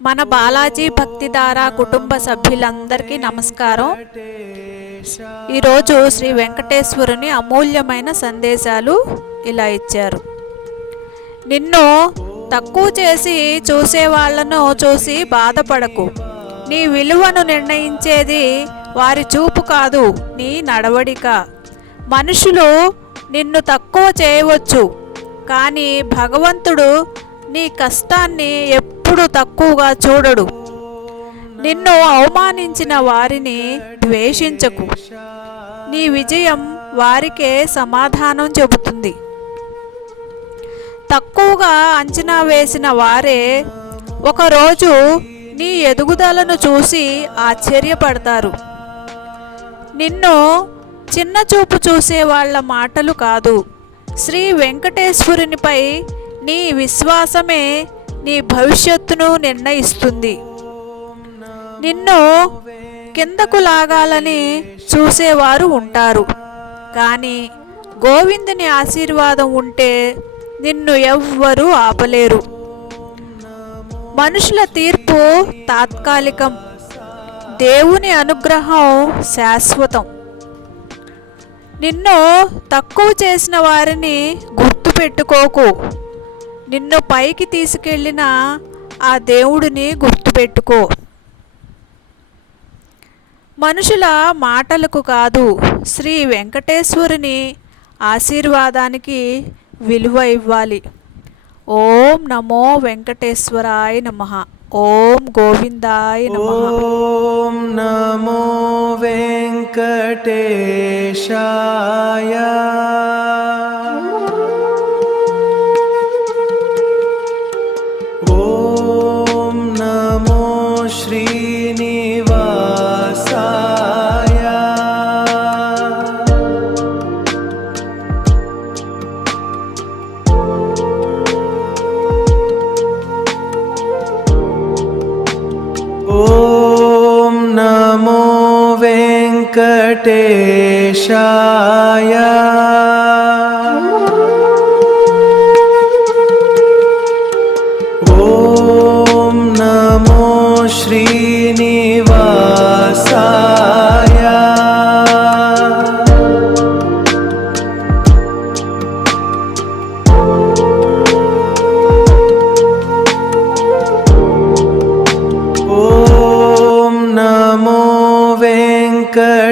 మన బాలాజీ భక్తిధార కుటుంబ సభ్యులందరికీ నమస్కారం. ఈరోజు శ్రీ వెంకటేశ్వరుని అమూల్యమైన సందేశాలు ఇలా ఇచ్చారు. నిన్ను తక్కువ చేసి చూసేవాళ్లను చూసి బాధపడకు. నీ విలువను నిర్ణయించేది వారి చూపు కాదు, నీ నడవడిక. మనుషులు నిన్ను తక్కువ చేయవచ్చు, కానీ భగవంతుడు నీ కష్టాన్ని ఎప్పుడు తక్కువగా చూడడు. నిన్ను అవమానించిన వారిని ద్వేషించకు. నీ విజయం వారికే సమాధానం చెబుతుంది. తక్కువగా అంచనా వేసిన వారే ఒకరోజు నీ ఎదుగుదలను చూసి ఆశ్చర్యపడతారు. నిన్ను చిన్న చూపు చూసే వాళ్ళ మాటలు కాదు, శ్రీ వెంకటేశ్వరునిపై నీ విశ్వాసమే నీ భవిష్యత్తును నిర్ణయిస్తుంది. నిన్ను కిందకు లాగాలని చూసేవారు ఉంటారు, కానీ గోవిందుని ఆశీర్వాదం ఉంటే నిన్ను ఎవ్వరూ ఆపలేరు. మనుషుల తీర్పు తాత్కాలికం, దేవుని అనుగ్రహం శాశ్వతం. నిన్ను తక్కువ చేసిన వారిని గుర్తుపెట్టుకోకు. నిన్ను పైకి తీసుకెళ్ళిన ఆ దేవుడిని గుర్తుపెట్టుకో. మనుషుల మాటలకు కాదు, శ్రీ వెంకటేశ్వరుని ఆశీర్వాదానికి విలువ ఇవ్వాలి. ఓం నమో వెంకటేశ్వరాయ నమః. ఓం గోవిందాయ నమః. ఓం నమో వెంకటేశాయ. ఓం నమో శ్రీనివాసాయ. ఓం నమో వెంకటేశాయ. ఓం నమో శ్రీనివాసాయ. ఓం నమో వెంకటేశాయ.